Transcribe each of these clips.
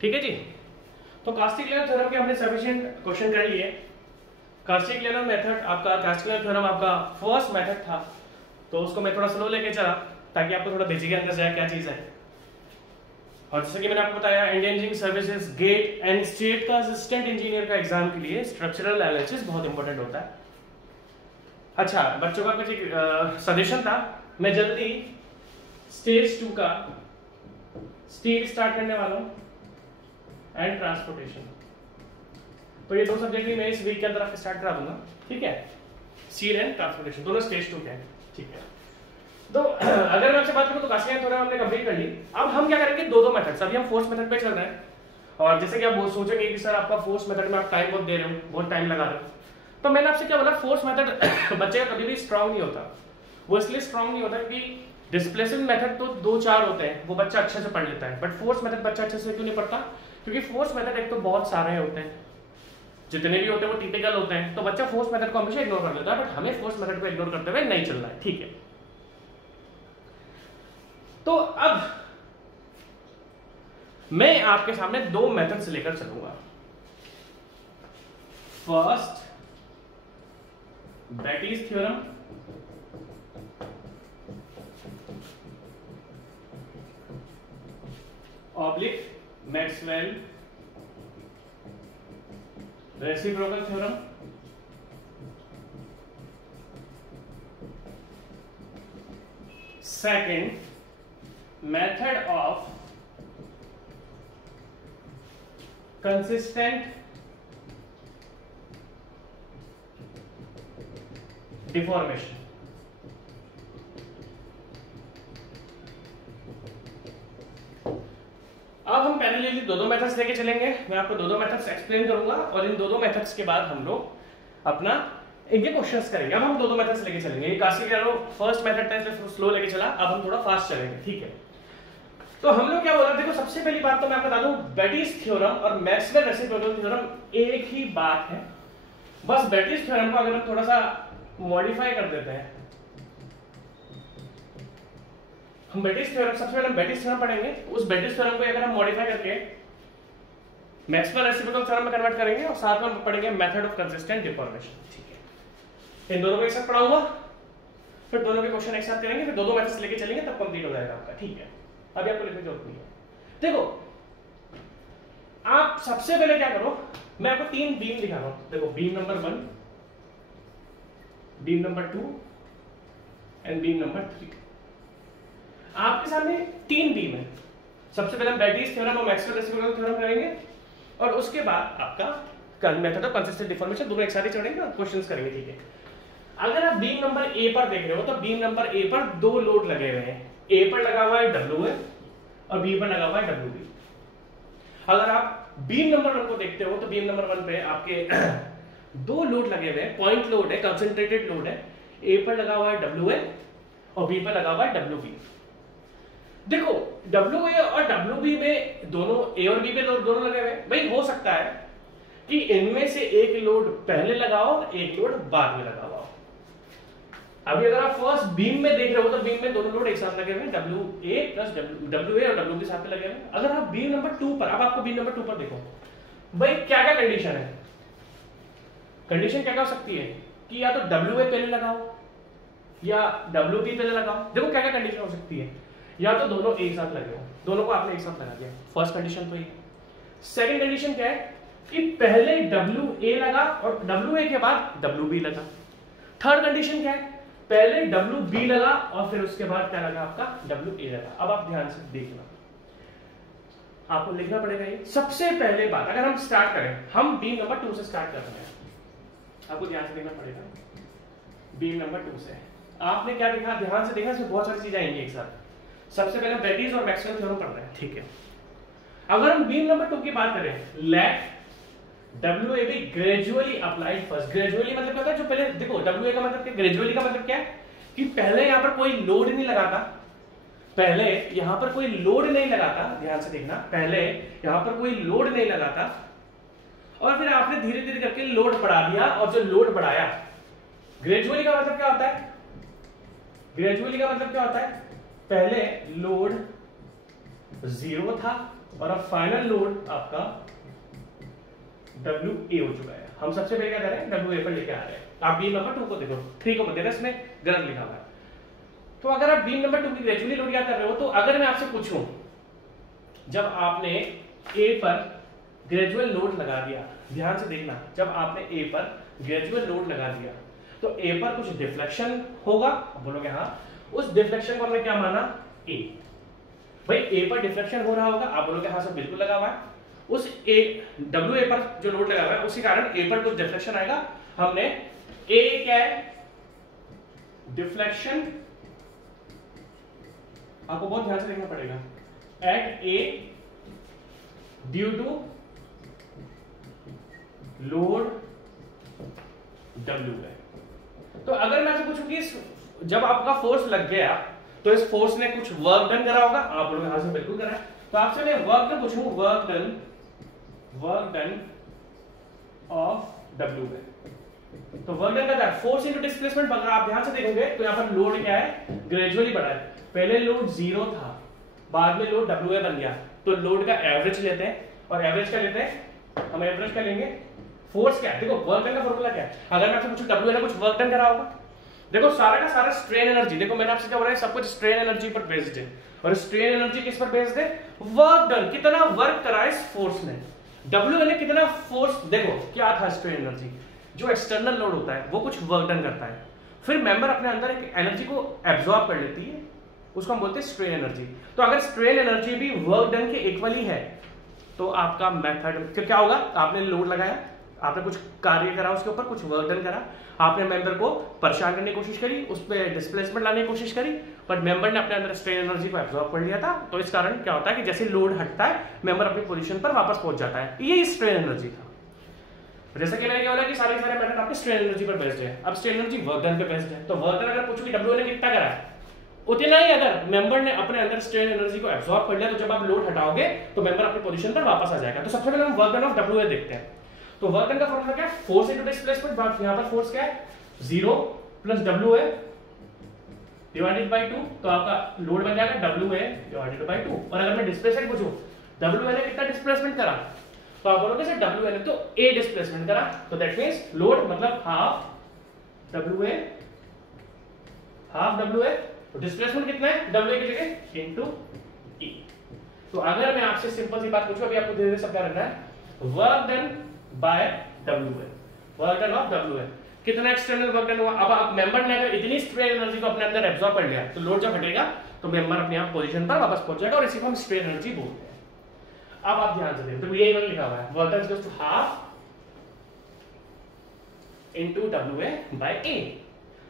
ठीक है जी। तो कास्टिग्लिआनो थ्योरम के हमने सफिशिएंट क्वेश्चन कर लिए। कास्टिग्लिआनो मेथड आपका, कास्टिग्लिआनो थ्योरम आपका फर्स्ट मेथड था, तो उसको मैं थोड़ा स्लो लेके चला ताकि आपको थोड़ा बेसिक अंदर जाए क्या चीज है। और जैसे कि मैंने आपको बताया, Indian engineering services GATE and state का असिस्टेंट इंजीनियर का एग्जाम के लिए स्ट्रक्चरल एनालिसिस बहुत इंपॉर्टेंट होता है। अच्छा, बच्चों का कुछ सजेशन था, मैं जल्दी स्टेज 2 का स्टील स्टार्ट करने वाला हूं एंड ट्रांसपोर्टेशन। तो ये दो सब्जेक्ट भी मैं इस वीक के अंदर आपको स्टार्ट करा दूंगा, ठीक है। स्टील एंड ट्रांसपोर्टेशन दोनों स्टेज 2 के हैं, ठीक है। तो अगर मैं आपसे बात करूं तो कास्टिग्लिआनो थ्योरम हमने कंप्लीट कर ली। अब हम क्या करेंगे, दो मेथड्स। अभी हम फोर्स मेथड पे चल रहे हैं। और जैसे कि आप बहुत सोचेंगे कि सर आपका फोर्स मेथड में आप टाइम बहुत दे रहे हो, बहुत टाइम लगा रहे हो, तो मैंने आपसे क्या बोला, फोर्स मेथड बच्चे का कभी भी स्ट्रांग नहीं होता। वो इसलिए स्ट्रांग नहीं होता क्योंकि डिस्प्लेसमेंट मेथड तो 2-4 होते हैं, वो बच्चा अच्छे से पढ़ लेता है, बट फोर्स मेथड बच्चा अच्छे से क्यों नहीं पढ़ता? क्योंकि फोर्स मेथड एक तो बहुत सारे होते हैं, जितने भी होते हैं वो टिपिकल होते हैं, तो बच्चा फोर्स मेथड को हमेशा इग्नोर कर लेता है। बट हमें फोर्स मेथड को इग्नोर करते हुए नहीं चलना है, ठीक है। तो अब मैं आपके सामने दो मेथड्स लेकर चलूंगा। First Betti's theorem, oblique Maxwell reciprocal theorem, second method of consistent deformation. अब हम पैरेलली दो मेथड्स लेके चलेंगे। मैं आपको दो मेथड्स एक्सप्लेन करूंगा और इन दो मेथड्स के बाद हम लोग अपना एक क्वेश्चंस करेंगे। अब हम दो मेथड्स लेके चलेंगे। ये कास्टिग्लिआनो फर्स्ट मेथड था इसलिए स्लो लेके चला, अब हम थोड़ा फास्ट चलेंगे, ठीक है। तो हम लोग क्या बोला, देखो सबसे पहली बात तो मैं आपको बता दूं, बेटीज थ्योरम और मैक्सवेल रेसिप्रोकल थ्योरम एक ही बात है। बस बेटीज थ्योरम को अगर हम थोड़ा सा मॉडिफाई कर देते हैं, हम बेटीज थ्योरम, सबसे पहले हम बेटीज थ्योरम पढ़ेंगे, उस बेटीज थ्योरम को अगर हम मॉडिफाई करके मैक्सवेल रेसिप्रोकल थ्योरम में कन्वर्ट करेंगे और साथ में हम पढ़ेंगे मेथड ऑफ कंसिस्टेंट डिफॉर्मेशन, ठीक है। इन दोनों को एक साथ पढ़ाऊंगा, फिर दोनों के क्वेश्चन एक साथ करेंगे, फिर दो मेथड्स लेके चलेंगे, तब कंप्लीट हो जाएगा आपका, ठीक है। अभी आपको लिखने की जरूरत नहीं है। देखो आप सबसे पहले क्या करो, मैं आपको 3 बीम दिखा रहा हूं। देखो beam number 1, beam number 2 and beam number 3। आपके सामने 3 बीम है। सबसे पहले हम बेटीज थ्योरम और मैक्सवेल रेसिप्रोकल थ्योरम करेंगे और उसके बाद आपका मेथड ऑफ कंसिस्टेंट डिफॉर्मेशन, दोनों एक साथ ही चढ़ेंगे और क्वेश्चंस करेंगे, ठीक है। अगर आप बीम नंबर ए पर देख रहे हो तो बीम नंबर ए पर 2 लोड लगे हुए हैं। ए पर लगा हुआ है WA और बी पर लगा हुआ है WB। अगर आप बीम नंबर 1 को देखते हो तो बीम नंबर 1 पे आपके 2 लोड लगे हुए हैं, पॉइंट लोड है, कंसंट्रेटेड लोड है। ए पर लगा हुआ है WA और बी पर लगा हुआ है WB। देखो WA और WB में दोनों ए और बी पे लोड दोनों लगे हुए हैं। भाई हो सकता है कि इनमें से एक लोड पहले लगाओ और एक लोड बाद में लगाओ। अभी अगर आप फर्स्ट बीम में देख रहे हो तो बीम में दोनों लोड एक साथ लगे हुए हैं, WA प्लस WA और WB साथ में लगे हुए हैं। अगर आप बीम नंबर 2 पर, अब आपको बीम नंबर 2 पर देखो, भाई क्या क्या कंडीशन है। कंडीशन क्या क्या हो सकती है कि या तो WA पहले लगाओ या WB पहले लगाओ। देखो क्या क्या कंडीशन हो सकती है, या तो दोनों एक साथ लगे हो, दोनों को आपने एक साथ लगा दिया, फर्स्ट कंडीशन तो ये। सेकंड कंडीशन क्या है कि पहले WA लगा और WA के बाद WB लगा। थर्ड कंडीशन क्या है, पहले WB लगा और फिर उसके बाद क्या लगा आपका WA लगा। अब आप ध्यान से देखना, आपको लिखना पड़ेगा ये। सबसे पहले बात, अगर हम स्टार्ट करें, हम बीम नंबर 2 से स्टार्ट कर रहे हैं, आपको ध्यान से देखना पड़ेगा। बीम नंबर 2 से आपने क्या देखा, ध्यान से देखना, इसमें बहुत सारी चीजें आएंगी एक साथ। सबसे पहले बेटीज और मैक्सवेल थ्योरम पढ़ रहे हैं, ठीक है। अगर हम बीम नंबर 2 की बात करें, let WAB gradually applied first. Gradually मतलब क्या होता है, जो पहले देखो WA का मतलब क्या, ग्रेजुअली का मतलब क्या है कि पहले यहां पर कोई लोड नहीं लगाता, पहले यहां पर कोई लोड नहीं लगाता, ध्यान से देखना, पहले यहां पर कोई लोड नहीं लगाता और फिर आपने धीरे धीरे करके लोड बढ़ा दिया, और जो लोड बढ़ाया, ग्रेजुअली का मतलब क्या होता है, ग्रेजुअली का मतलब क्या होता है, पहले लोड 0 था और अब फाइनल लोड आपका डब्ल्यू ए हो चुका है। हम सबसे पहले क्या कर रहे हैं, डब्ल्यू ए पर लेके आ रहे हैं। आप बीम नंबर 2 को देखो, 3 को मत देना, इसमें गलत लिखा हुआ है। तो अगर आप बीम नंबर 2 की ग्रेजुअली लोड याद कर रहे हो, तो अगर मैं आपसे पूछूं जब आपने ए पर ग्रेजुअल लोड लगा दिया, ध्यान से देखना, जब आपने ए पर ग्रेजुअल लोड लगा दिया तो ए पर कुछ डिफ्लेक्शन होगा, बोलोगे हाँ। उस डिफ्लेक्शन को हमने क्या माना, ए। भाई ए पर डिफ्लेक्शन हो रहा होगा, आप बोलोगे हाँ सर बिल्कुल लगा हुआ है। उस ए डब्ल्यू ए पर जो लोड लगा हुआ है उसी कारण ए पर कुछ डिफ्लेक्शन आएगा। हमने ए क्या है, डिफ्लेक्शन, आपको बहुत ध्यान से देखना पड़ेगा, at A due to load W है। तो अगर मैं आपसे पूछूं कि जब आपका फोर्स लग गया तो इस फोर्स ने कुछ वर्क डन करा होगा, आप बोलोगे हाँ सर बिल्कुल करा है। तो आपसे मैं वर्क डन पूछूं, वर्क डन ऑफ डब्ल्यू है। तो वर्क डन का क्या, फोर्स इनटू डिस्प्लेसमेंट बन रहा है। आप ध्यान से देखोगे तो यहां पर लोड क्या है, ग्रेजुअली बढ़ा है। पहले लोड 0 था, बाद में लोड डब्ल्यू बन गया। तो लोड का एवरेज लेते हैं, और एवरेज क्या लेते हैं, हम एवरेज क्या लेंगे, फोर्स क्या है। देखो वर्क डन का फॉर्मूला क्या है, अगर मैं आपसे पूछूं डब्ल्यू ने कुछ वर्क डन करा होगा, देखो सारा का सारा स्ट्रेन एनर्जी, देखो मैंने आपसे क्या बोला है, सब कुछ स्ट्रेन एनर्जी पर बेस्ड है। और स्ट्रेन एनर्जी किस पर बेस्ड है, वर्क डन, कितना वर्क करा इस फोर्स ने, डब्ल्यू ने कितना फोर्स। देखो क्या था स्ट्रेन एनर्जी, जो एक्सटर्नल लोड होता है वो कुछ वर्क डन करता है, फिर मेंबर अपने अंदर एक एनर्जी को एब्जॉर्ब कर लेती है, उसको हम बोलते हैं स्ट्रेन एनर्जी। तो अगर स्ट्रेन एनर्जी भी वर्क डन के इक्वली है तो आपका मेथड क्या होगा, आपने लोड लगाया, आपने कुछ कार्य करा उसके ऊपर, कुछ वर्क डन करा, आपने मेंबर को परेशान करने की कोशिश करी, उस पर डिस्प्लेसमेंट लाने की कोशिश करी, पर मेंबर ने अपने अंदर स्ट्रेन एनर्जी को एब्जॉर्ब कर लिया था। तो इस कारण क्या होता है कि जैसे लोड हटता है मेंबर अपनी पोजीशन पर वापस पहुंच जाता है, ये स्ट्रेन एनर्जी था। जैसा कि मैंने क्या बोला कि सारे मेथड आपके स्ट्रेन एनर्जी पर बेस्ड है। अब स्ट्रेन एनर्जी वर्क डन पे बेस्ड है, तो वर्क डन अगर पूछो कि डब्ल्यू ने कितना करा है, उतना ही अगर मेंबर ने अपने अंदर स्ट्रेन एनर्जी को एब्जॉर्ब कर लिया तो जब आप लोड हटाओगे तो मेंबर अपनी पोजीशन पर वापस आ जाएगा। तो सबसे पहले हम वर्क डन ऑफ डब्ल्यू देखते हैं। तो वर्क डन का फॉर्मूला क्या है, फोर्स इनटू डिस्प्लेसमेंट, बात यहां पर फोर्स क्या है, 0 प्लस डब्ल्यू है डिवाइडेड बाय 2, तो आपका लोड बन जाएगा डब्ल्यू है डिवाइडेड बाय 2। और अगर मैं डिस्प्लेसमेंट पूछूं डब्ल्यू ने कितना डिस्प्लेसमेंट करा, तो आप बोलोगे सर डब्ल्यू ने तो ए डिस्प्लेसमेंट करा, तो दैट मींस लोड मतलब हाफ डब्ल्यू है, हाफ डब्ल्यू है, तो डिस्प्लेसमेंट कितना है, डब्ल्यू की जगह इनटू ई। तो अगर मैं आपसे सिंपल सी बात पूछूं, अभी आपको धीरे धीरे सब क्या करना है, वर्क डन बाय डब्ल्यू है, वर्क डन ऑफ डब्ल्यू है, कितना एक्सटर्नल वर्क डन हुआ। अब आप मेंबर ने अगर इतनी स्ट्रेन एनर्जी को अपने अंदर एब्जॉर्ब कर लिया तो लोड जब हटेगा तो मेंबर अपने आप पोजीशन पर वापस पहुंच जाएगा, और इसी को हम स्ट्रेन एनर्जी बोलते हैं। अब आप ध्यान से देखो, तो यही मैंने लिखा हुआ है, work done equals to half into W A by A,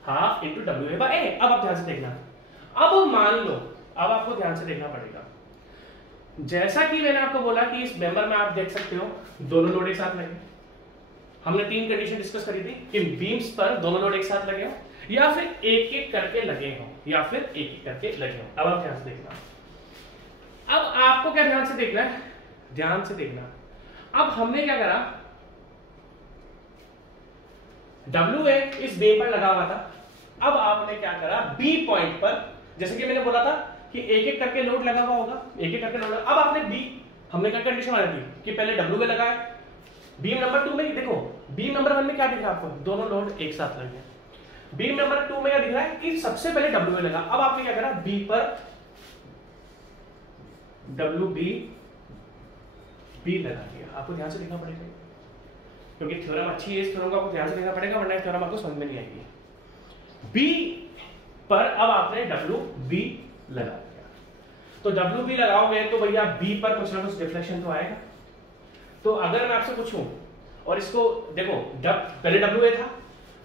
half into W A by A. अब आप ध्यान से देखना, अब मान लो, अब आपको ध्यान से देखना पड़ेगा, जैसा कि मैंने आपको बोला कि इस मेंबर में आप देख सकते हो दोनों लोड एक साथ लगे। हमने 3 कंडीशन डिस्कस करी थी कि बीम्स पर दोनों लोड एक साथ लगे हो, या फिर एक एक करके लगे हो, या फिर एक एक करके लगे हो। अब आप ध्यान से देखना, अब आपको क्या ध्यान से देखना है, ध्यान से देखना। अब हमने क्या करा, डब्ल्यू ए इस बीम पर लगा हुआ था, अब आपने क्या करा, बी पॉइंट पर, जैसे कि मैंने बोला था कि एक एक करके लोड लगा हुआ होगा, एक एक करके लोड, अब आपने बी, हमने क्या कंडीशन मानी थी कि पहले डब्ल्यू में लगाए, बीम नंबर 2 में देखो, बीम नंबर 1 में क्या दिख रहा है आपको, दोनों लोड एक साथ लगे। बीम नंबर 2 में क्या दिख रहा है कि सबसे पहले डब्ल्यू में लगा। अब आपने क्या करा, बी पर डब्ल्यू बी लगा दिया। आपको ध्यान से देखना पड़ेगा क्योंकि थ्योरम अच्छी है, इस थ्योरम को आपको ध्यान से देखना पड़ेगा, वरना थ्योरम आपको समझ में नहीं आएगी। बी पर अब आपने डब्ल्यू बी लगा दिया, तो डब्ल्यू बी लगाओगे तो भैया बी पर कुछ ना कुछ डिफ्लेक्शन तो आएगा। तो अगर मैं आपसे पूछूं, और इसको देखो, पहले डब्ल्यू ए था,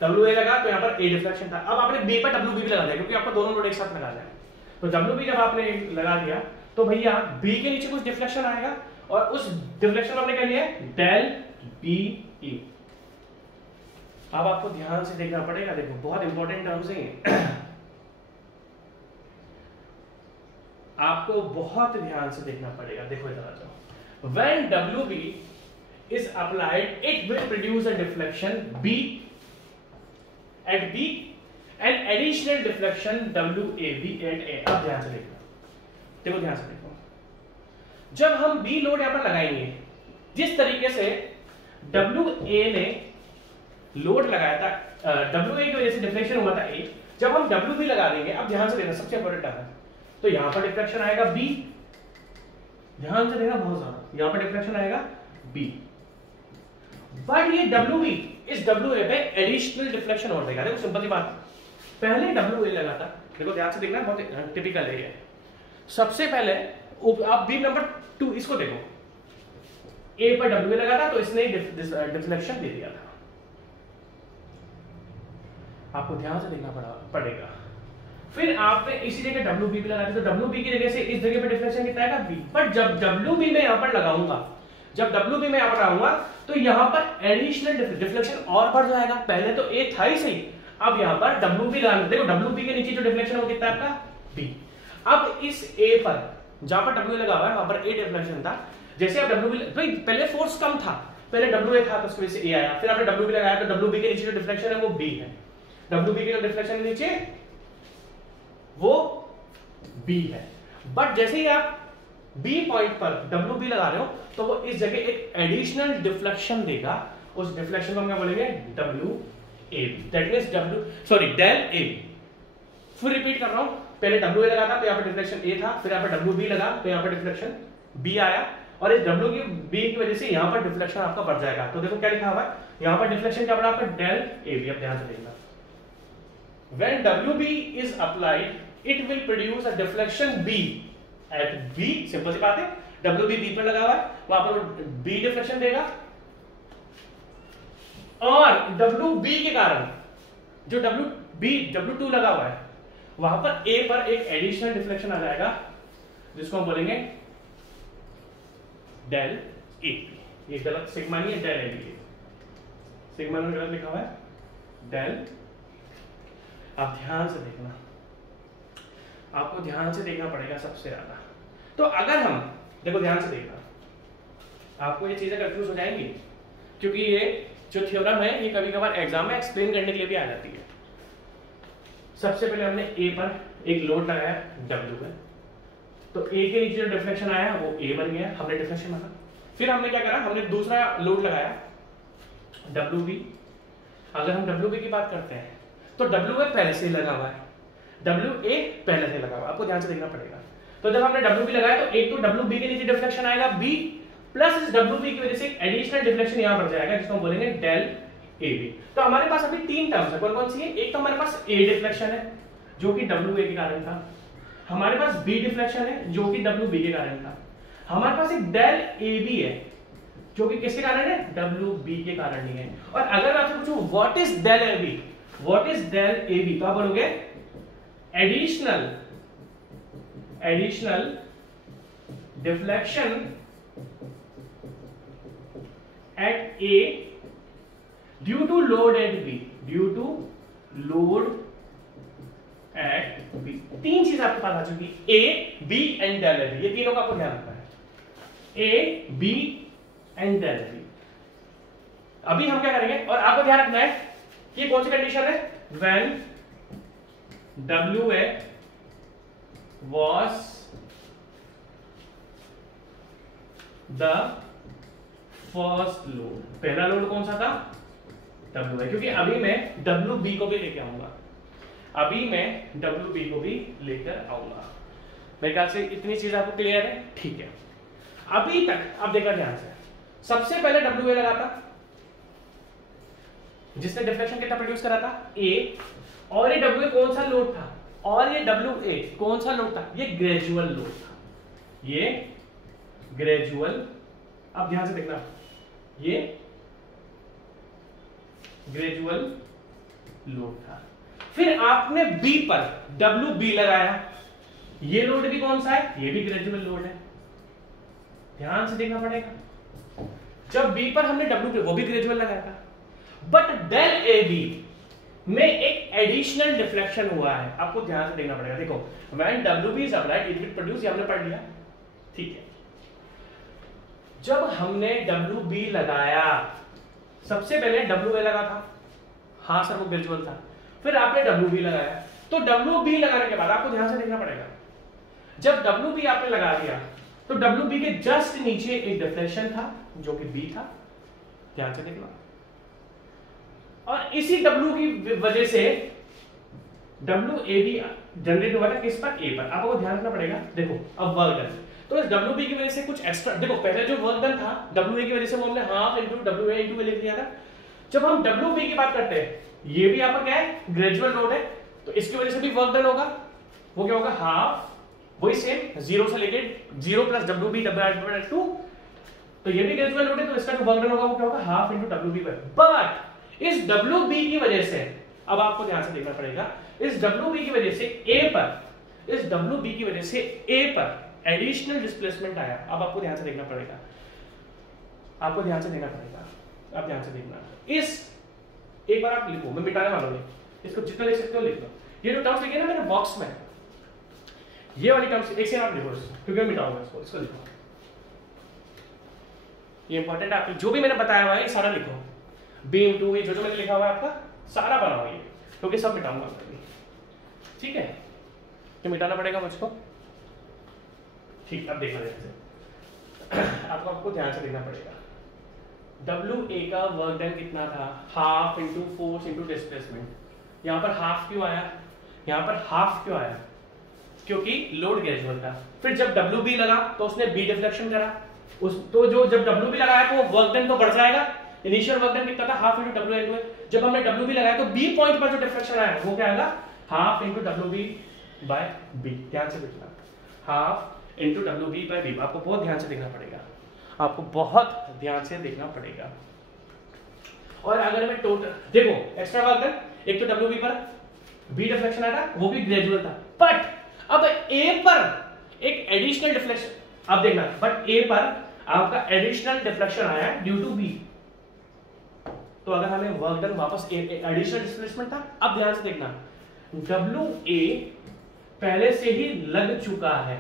डब्ल्यू ए लगा तो यहाँ पर ए डिफ्लेक्शन था, अब आपने बी पर डब्ल्यू बी लगा दिया क्योंकि आपको दोनों लोड एक साथ लगा दिया। तो डब्ल्यू बी जब आपने लगा दिया तो भैया बी के नीचे कुछ डिफ्लेक्शन आएगा, और उस डिफ्लेक्शन हमने क्या लिया, डेल बी ई। अब आपको ध्यान से देखना पड़ेगा, देखो बहुत इंपॉर्टेंट टर्म्स हैं, आपको बहुत ध्यान से देखना पड़ेगा। देखो इधर आ जाओ, when WB is applied, it will produce a deflection B at B and additional deflection WAB at A। अब ध्यान से देखो, देखो ध्यान से देखो, जब हम बी लोड यहां पर लगाएंगे, जिस तरीके से डब्ल्यू ए ने लोड लगाया था, डब्ल्यू ए की वजह से डिफ्लेक्शन हुआ था ए, जब हम डब्ल्यू बी लगा देंगे, अब ध्यान से देखना सबसे इंपॉर्टेंट है, तो यहां पर डिफ्लेक्शन आएगा बी, ध्यान से देखना बहुत ज्यादा, यहां पर डिफ्लेक्शन आएगा बी, बट ये डब्ल्यू बी इस डब्ल्यू ए पे एडिशनल डिफ्लेक्शन और देगा। देखो सिंपल सी बात, पहले डब्ल्यू ए लगा था, देखो ध्यान से देखना, बहुत टिपिकल है ये। सबसे पहले आप बीम नंबर 2 इसको देखो, ए पर डब्ल्यू लगा था तो इसने डिफ्लेक्शन दे दिया था, आपको ध्यान से देखना पड़ेगा। फिर आपने इसी जगह डब्ल्यू बी लगा दिया, तो डब्ल्यू बी की जगह से इस जगह पे डिफ्लेक्शन कितना आएगा बी, बट जब डब्ल्यू बी में यहां पर लगाऊंगा, जब डब्ल्यू बी में यहां पर लगाऊंगा तो यहां पर एडिशनल डिफ्लेक्शन और बढ़ जाएगा। पहले तो ए था ही सही, अब यहां पर डब्ल्यू बी लगाना, देखो डब्ल्यू बी के नीचे जो डिफ्लेक्शन वो कितना आपका बी। अब इस ए पर जहां पर डब्ल्यू लगा हुआ है वहां पर ए डिफ्लेक्शन था, जैसे आप डब्ल्यू बी, भाई पहले फोर्स कम था, पहले डब्ल्यू ए था तो उसकी वजह से ए आया, फिर आपने डब्ल्यू बी लगाया तो डब्ल्यू बी के नीचे जो डिफ्लेक्शन है वो बी है, डब्ल्यू बी के जो डिफ्लेक्शन है नीचे वो बी है, बट जैसे ही आप बी पॉइंट पर डब्ल्यू बी लगा रहे हो तो वो इस जगह एक एडिशनल डिफ्लेक्शन देगा, उस डिफ्लेक्शन को हम क्या बोलेंगे W A B, that means del A B. फिर रिपीट कर रहा हूं, पहले डब्ल्यू ए लगा था तो यहाँ पर डिफ्लेक्शन ए था, फिर यहाँ पर डब्ल्यू बी लगा तो यहाँ पर डिफ्लेक्शन बी आया, और इस डब्ल्यू की बी की वजह से यहाँ पर डिफ्लेक्शन आपका बढ़ जाएगा। तो देखो क्या लिखा हुआ है यहाँ पर, डिफ्लेक्शन क्या बढ़ा आपका डेल ए बी। अब ध्यान से देखना, when WB is applied, it will produce a deflection B at B, simple सी बात है, WB B पर लगा हुआ है, वहां पर B डिफ्लेक्शन देगा, और WB के कारण जो W2 लगा हुआ है वहां पर A पर एक एडिशनल डिफ्लेक्शन आ जाएगा, जिसको हम बोलेंगे डेल ए बी। ये गलत सिग्मा नहीं है, डेल ए बी, सिग्मा में गलत लिखा हुआ है डेल। आप ध्यान से देखना, आपको ध्यान से देखना पड़ेगा सबसे ज्यादा। तो अगर हम देखो ध्यान से देखना, आपको ये चीजें कंफ्यूज हो जाएंगी, क्योंकि ये जो थ्योरम है ये कभी कभार एग्जाम में एक्सप्लेन करने के लिए भी आ जाती है। सबसे पहले हमने ए पर एक लोड लगाया डब्ल्यू पे, तो ए के नीचे जो डिफ्लेक्शन आया वो ए बन गया, हमने डिफ्लेक्शन माना। फिर हमने क्या करा, हमने दूसरा लोड लगाया डब्ल्यू बी। अगर हम डब्ल्यू बी की बात करते हैं तो डब्ल्यू ए पहले से लगा हुआ है, डब्ल्यू ए पहले से लगा हुआ है, आपको ध्यान से देखना पड़ेगा। तो जब हमने डब्ल्यू बी लगाया तो एक तो डब्ल्यू बी के नीचे डिफ्लेक्शन आएगा बी, प्लस इस डब्ल्यू बी की वजह से एडिशनल डिफ्लेक्शन यहां बढ़ जाएगा, जिसको हम बोलेंगे डेल ए बी। तो हमारे पास अभी तीन टर्म्स है, कौन कौन सी है? एक तो हमारे पास ए डिफ्लेक्शन है जो कि डब्ल्यू ए के कारण था, हमारे पास बी डिफ्लेक्शन है जो कि डब्ल्यू बी के कारण था, हमारे पास एक डेल ए बी है जो कि किसके कारण है? डब्ल्यू बी के कारण ही है। और अगर मैं आपसे पूछूं what is del A B, what is del A B, तो आप बोलोगे additional deflection at A due to load at B, due to load at B. तीन चीज आपके पास आ चुकी, A B and del A B, ये तीनों का आपको ध्यान रखना है, A B and del A B. अभी हम क्या करेंगे, और आपको ध्यान रखना है ये कौन सी कंडीशन है? when WA was the first load, पहला लोड कौन सा था? WA, क्योंकि अभी मैं WB को भी लेकर आऊंगा, अभी मैं WB को भी लेकर आऊंगा। मेरे ख्याल से इतनी चीज आपको क्लियर है, ठीक है। अभी तक आप देखा ध्यान से, सबसे पहले WA लगा था जिसने डिफ्लेक्शन कितना प्रोड्यूस करा था? ए, और ये डब्ल्यू कौन सा लोड था? और ये डब्ल्यू ए कौन सा लोड था? ये ग्रेजुअल लोड था, ये ग्रेजुअल, अब ध्यान से देखना, ये ग्रेजुअल लोड था। फिर आपने बी पर डब्ल्यू बी लगाया, ये लोड भी कौन सा है? ये भी ग्रेजुअल लोड है, ध्यान से देखना पड़ेगा। जब बी पर हमने डब्ल्यू, वो भी ग्रेजुअल लगाया था, बट डेल ए बी में एक एडिशनल डिफ्लेक्शन हुआ है, आपको ध्यान से देखना पड़ेगा। देखो when WB is applied it will produce, ये हमने पढ़ लिया, ठीक है। जब हमने WB लगाया, सबसे पहले WA लगा था, हाँ सर वो ग्रेजुअल था, फिर आपने WB लगाया, तो WB लगाने के बाद आपको ध्यान से देखना पड़ेगा, जब WB आपने लगा दिया तो डब्ल्यू बी के जस्ट नीचे एक डिफ्लेक्शन था जो कि बी था, ध्यान से देखना। और इसी डब्ल्यू की वजह से डब्ल्यू ए बी जनरेट हुआ था किस पर, ए पर। आपको ध्यान रखना पड़ेगा। देखो अब वर्क डन, तो इस डब्ल्यू बी की वजह से कुछ एक्स्ट्रा, देखो पहले जो वर्क डन था डब्ल्यू ए की वजह से वो हमने half into W A into लिख दिया था। जब हम डब्ल्यू बी की बात करते हैं, ये भी यहाँ पर क्या है, ग्रेजुअल लोड है, तो इसकी वजह से भी वर्क डन होगा। वो क्या होगा, हाफ, वही सेम 0 से लेके 0 प्लस डब्ल्यू बी डब्ल्यू 2, तो ये भी ग्रेजुअल लोड है, तो इसका जो वर्क डन होगा वो क्या होगा, half into W B. But इस डब्ल्यू बी की वजह से, अब आपको ध्यान से देखना पड़ेगा, इस डब्ल्यू बी की वजह से ए पर, इस डब्ल्यू बी की वजह से ए पर एडिशनल डिस्प्लेसमेंट आया। अब आपको ध्यान से देखना पड़ेगा, आपको ध्यान से देखना पड़ेगा, आप ध्यान से देखना। इस एक बार आप लिखो, मैं मिटाने वाला हूं, इसको जितना लिख सकते हो लिख लो। ये जो टर्म्स लिखे ना मैंने बॉक्स में, ये वाली टर्म्स एक से आप लिखो क्योंकि मैं मिटाऊंगा इसको, इसको लिखो। ये इंपॉर्टेंट है, आप जो भी मैंने बताया हुआ है ये सारा लिखो, बीम टू, ये जो मैंने लिखा हुआ है आपका सारा बनाओ ये, क्योंकि सब मिटाऊंगा मैं, ठीक है। तो मिटाना पड़ेगा मुझको, ठीक। अब देखना ध्यान से, आपको ध्यान से देखना पड़ेगा। डब्ल्यू ए का वर्क डन कितना था, half into force into displacement. यहाँ पर हाफ क्यों आया, यहाँ पर हाफ क्यों आया, क्योंकि लोड ग्रेजुअल था। फिर जब डब्ल्यू बी लगा तो उसने बी डिफ्लेक्शन करा, तो जो जब डब्ल्यू बी लगाया तो वर्क डन तो बढ़ जाएगा। इनिशियल वर्क डन कितना था, हाफ इंटू डब्ल्यू इंटू ए। जब हमने डब्ल्यू बी लगाया तो बी पॉइंट पर जो डिफ्लेक्शन आया वो क्या आएगा, half into W B by B. ध्यान से देखना, half into W B by B. आपको बहुत ध्यान से देखना पड़ेगा, आपको बहुत ध्यान से देखना पड़ेगा। और अगर मैं टोटल देखो एक्स्ट्रा वर्क डन, एक तो डब्ल्यू बी पर बी डिफ्लेक्शन आया था, वो भी ग्रेजुअल था, बट अब ए पर एक एडिशनल डिफ्लेक्शन, अब देखना, बट ए पर आपका एडिशनल डिफ्लेक्शन आया ड्यू टू बी। तो अगर हमें वर्क डन वापस एडिशनल डिस्प्लेसमेंट था, अब ध्यान से देखना, डब्ल्यू ए पहले से ही लग चुका है,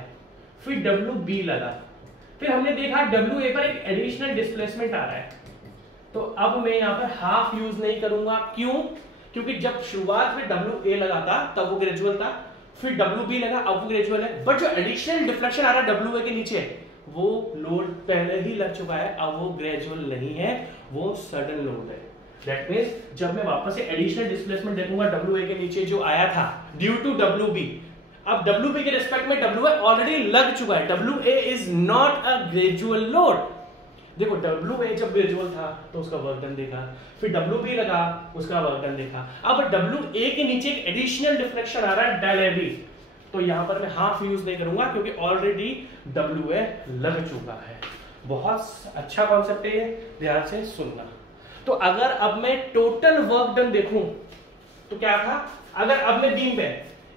फिर डब्ल्यू बी लगा, फिर हमने देखा डब्ल्यू ए पर एक एडिशनल डिस्प्लेसमेंट आ रहा है, तो अब मैं यहां पर हाफ यूज नहीं करूंगा। क्यों, क्योंकि जब शुरुआत में डब्ल्यू ए लगा था तब वो ग्रेजुअल था, फिर डब्ल्यू बी लगा अब वो ग्रेजुअल है, बट जो एडिशनल डिफ्लेक्शन आ रहा है डब्ल्यू ए के नीचे, वो लोड पहले ही लग चुका है, अब वो ग्रेजुअल नहीं है, वो सडन लोड है। दैट मींस जब मैं वापस से एडिशनल डिस्प्लेसमेंट देखूंगा डब्ल्यू ए के नीचे जो आया था ड्यू टू डब्ल्यू बी, अब डब्ल्यू बी के रिस्पेक्ट में डब्ल्यू ए ऑलरेडी लग चुका है, W A is not a gradual load. देखो डब्ल्यू ए जब ग्रेजुअल था तो उसका वर्क डन देखा, फिर डब्ल्यू बी लगा उसका वर्क डन देखा, अब डब्ल्यू ए के नीचे एक एडिशनल डिफ्लेक्शन आ रहा है डेल ए बी, तो यहां पर मैं हाफ यूज नहीं करूंगा क्योंकि ऑलरेडी डब्ल्यू ए लग चुका है। बहुत अच्छा कॉन्सेप्ट है ये, ध्यान से सुनना। तो अगर अब मैं टोटल वर्क डन देखूं तो क्या था, अगर अब मैं बीम पे,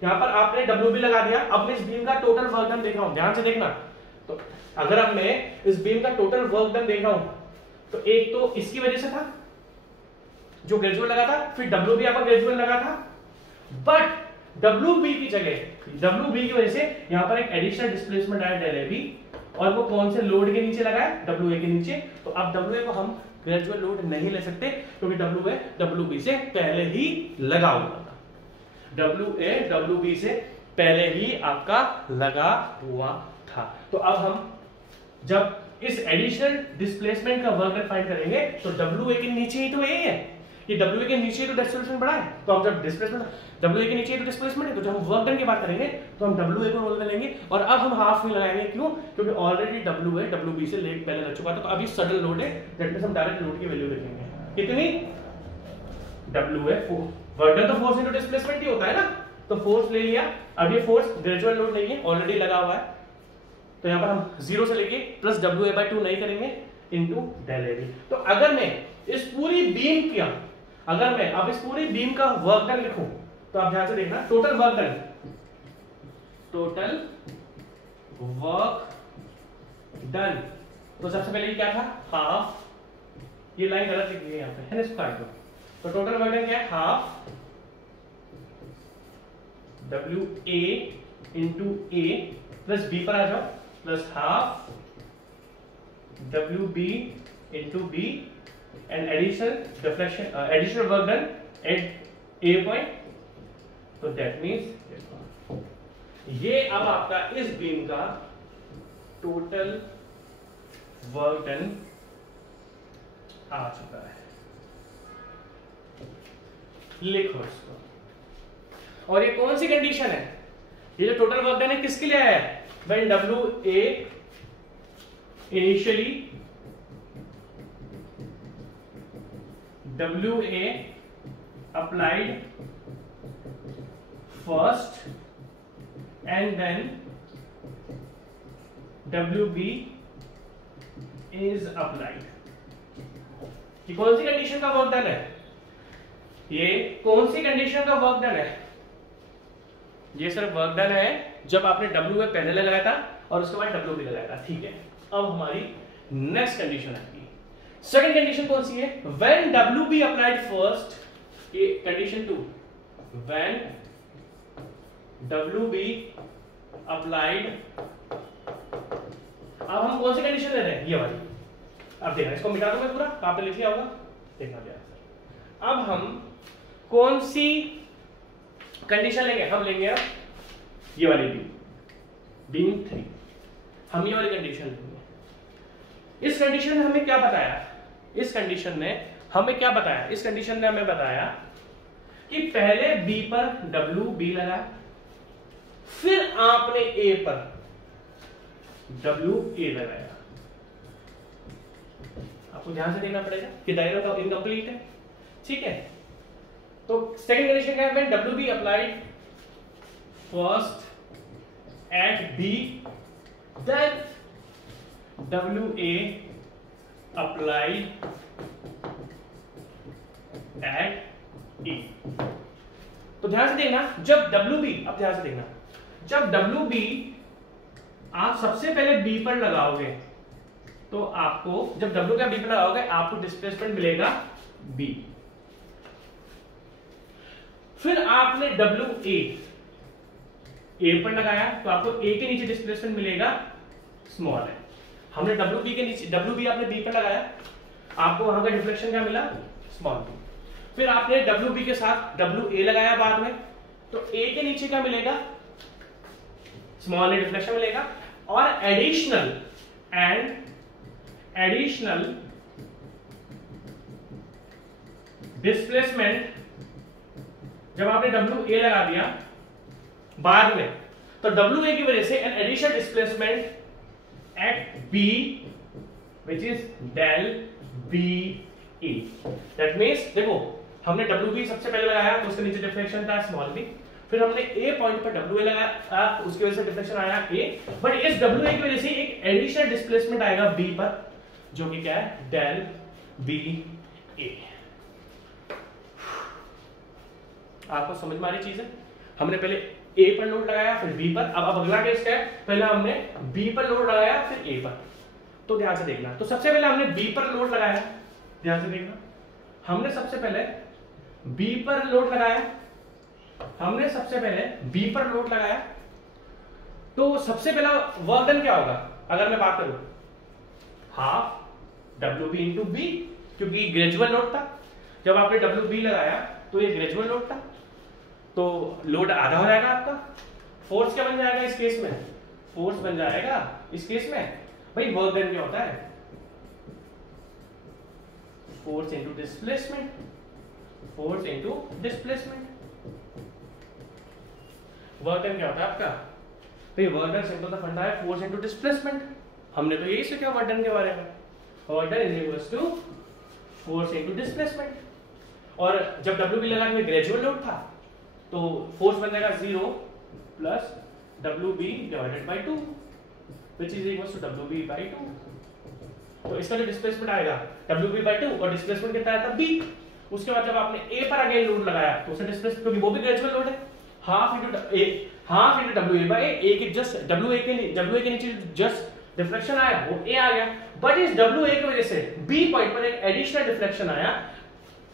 यहां पर आपने डब्ल्यू बी लगा दिया, अब मैं इस बीम का टोटल वर्क डन देख रहा हूं, ध्यान से देखना। तो अगर अब मैं इस बीम का टोटल वर्क डन देख रहा हूं, तो एक तो इसकी वजह से था जो ग्रेजुअल लगा था, फिर डब्ल्यू बी आपका ग्रेजुअल लगा था, बट डब्ल्यू बी की जगह, डब्ल्यू बी की वजह से यहां पर एक एडिशनल डिस्प्लेसमेंट आया डेल ए बी, और वो कौन से लोड के नीचे लगा है, डब्ल्यू ए के नीचे। तो अब डब्ल्यू ए को हम ग्रेजुअल लोड नहीं ले सकते क्योंकि डब्ल्यू ए डब्ल्यू बी से पहले ही लगा हुआ था, डब्ल्यू ए डब्ल्यू बी से पहले ही आपका लगा हुआ था। तो अब हम जब इस एडिशनल डिस्प्लेसमेंट का वर्क डन फाइंड करेंगे तो डब्ल्यू ए के नीचे ही तो ए है, ये डब्ल्यू ए के नीचे तो डिस्प्लेसमेंट बड़ा है, तो हम जब डिस्प्लेसमेंट डब्ल्यू ए के नीचे तो डिस्प्लेसमेंट है, तो जब हम वर्क डन की बात करेंगे तो हम डब्ल्यू ए को रोल में लेंगे, और अब हम हाफ में लगाएंगे। क्यों, क्योंकि already W A W B से पहले लग चुका था, तो अभी सडन लोड है, दैट मींस हम डायरेक्ट लोड की वैल्यू लिखेंगे कितनी, डब्ल्यू ए वर्क डन तो फोर्स इनटू डिस्प्लेसमेंट ही होता है ना, तो फोर्स ले लिया, अब ये फोर्स ग्रेजुअल लोड नहीं है, ऑलरेडी लगा हुआ है, तो यहां पर हम 0 से लेके प्लस WA/2 नहीं करेंगे इनटू डेल ए बी। तो अगर मैं इस पूरी बीम का, अगर मैं अब इस पूरी बीम का वर्क डन लिखूं तो आप ध्यान से देखना, total work done, total work done, तो सबसे पहले क्या था, हाफ, ये लाइन गलत लिखी है यहां पे, इसको काट दो। तो टोटल वर्क डन क्या है, half WA into A plus B पर आ जाओ, plus half WB into B and additional deflection, additional work done at A point, तो दैट मींस ये अब आपका इस बीम का टोटल वर्क डन आ चुका है, लिखो इसको। और ये कौन सी कंडीशन है? ये जो टोटल वर्क डन है किसके लिए आया है? When WA initially WA applied first and then WB is applied। ये कौन सी कंडीशन का वर्क डन है? ये कौन सी कंडीशन का वर्क डन है? ये सिर्फ वर्क डन है जब आपने WA पहले लगाया था और उसके बाद WB लगाया था, ठीक है। अब हमारी नेक्स्ट कंडीशन आएगी। सेकंड कंडीशन कौन सी है? व्हेन WB अप्लाइड फर्स्ट, ये कंडीशन 2, व्हेन WB अप्लाइड। अब हम कौन सी कंडीशन ले रहे हैं? ये वाली। अब देखना, इसको मिटा दूं मैं पूरा, आपने लिख लिया होगा, देखना क्या। अब हम कौन सी कंडीशन लेंगे? हम लेंगे अब ये वाली बीम 3, हम ये वाली कंडीशन लेंगे। इस कंडीशन ने हमें क्या बताया? इस कंडीशन ने हमें क्या बताया? इस कंडीशन ने हमें बताया कि पहले B पर WB लगा, फिर आपने A पर WA लगाया। आपको ध्यान से देखना पड़ेगा कि डायग्राम तो इनकम्प्लीट है, ठीक है। तो सेकंड कंडीशन क्या है? When WB applied first at B, then WA applied at E। तो ध्यान से देखना, जब WB, अब ध्यान से देखना, जब WB आप सबसे पहले B पर लगाओगे तो आपको, जब W का B पर लगाओगे आपको डिस्प्लेसमेंट मिलेगा B। फिर आपने WA A पर लगाया तो आपको A के नीचे डिस्प्लेसमेंट मिलेगा स्मॉल है। हमने WB के नीचे, WB आपने B पर लगाया, आपको वहां का डिफ्लेक्शन क्या मिला? Small b। फिर आपने WB के साथ WA लगाया बाद में, तो A के नीचे क्या मिलेगा? स्मॉल ए डिफ्लेक्शन मिलेगा। और एडिशनल डिस्प्लेसमेंट जब आपने WA लगा दिया बाद में, तो WA की वजह से an additional displacement at B which is del BE। That means देखो, हमने WB सबसे पहले लगाया तो उसके नीचे डिफ्लेक्शन था स्मॉल b, फिर हमने A पॉइंट पर WA लगाया, उसकी वजह से डिफ्लेक्शन आया A, बट इस WA की वजह से एक एडिशनल डिस्प्लेसमेंट आएगा B पर, जो कि क्या है? del BA। आपको समझ में आ रही चीज है? हमने पहले A पर लोड लगाया फिर B पर। अब अगला केस क्या है? पहले हमने B पर लोड लगाया फिर A पर। तो ध्यान से देखना, तो सबसे पहले हमने B पर लोड लगाया, ध्यान से देखना, हमने सबसे पहले B पर लोड लगाया, हमने सबसे पहले B पर लोड लगाया। तो सबसे पहला वर्क डन क्या होगा? अगर मैं बात करूं, हाफ WB इंटू B, क्योंकि ग्रेजुअल लोड था। जब आपने WB लगाया तो ये ग्रेजुअल लोड था, तो लोड आधा हो जाएगा आपका। फोर्स क्या बन जाएगा इस केस में? फोर्स बन जाएगा इस केस में, भाई वर्क डन क्या होता है? Force into displacement, force into displacement. Work done क्या होता है आपका? भाई वर्क डन सिंपल सा फंडा है, फोर्स इनटू डिस्प्लेसमेंट। हमने तो यही सीखा वर्क डन के बारे में। Work done is equals to force into displacement. और जब WB लगा के ग्रेजुअल लोड था तो फोर्स बन जाएगा 0 plus WB divided by 2 which is equals to WB by 2। तो इसका जो डिस्प्लेसमेंट आएगा WB बाय 2 और डिस्प्लेसमेंट कितना आया था? B। उसके बाद जब आपने A पर अगेन लोड लगाया तो उसका डिस्प्लेसमेंट, क्योंकि वो भी ग्रेजुअल लोड है, half into WA by A के जस्ट WA के नीचे जस्ट डिफ्लेक्शन आया वो A आ गया, बट इस WA की वजह से B पॉइंट पर एक एडिशनल डिफ्लेक्शन आया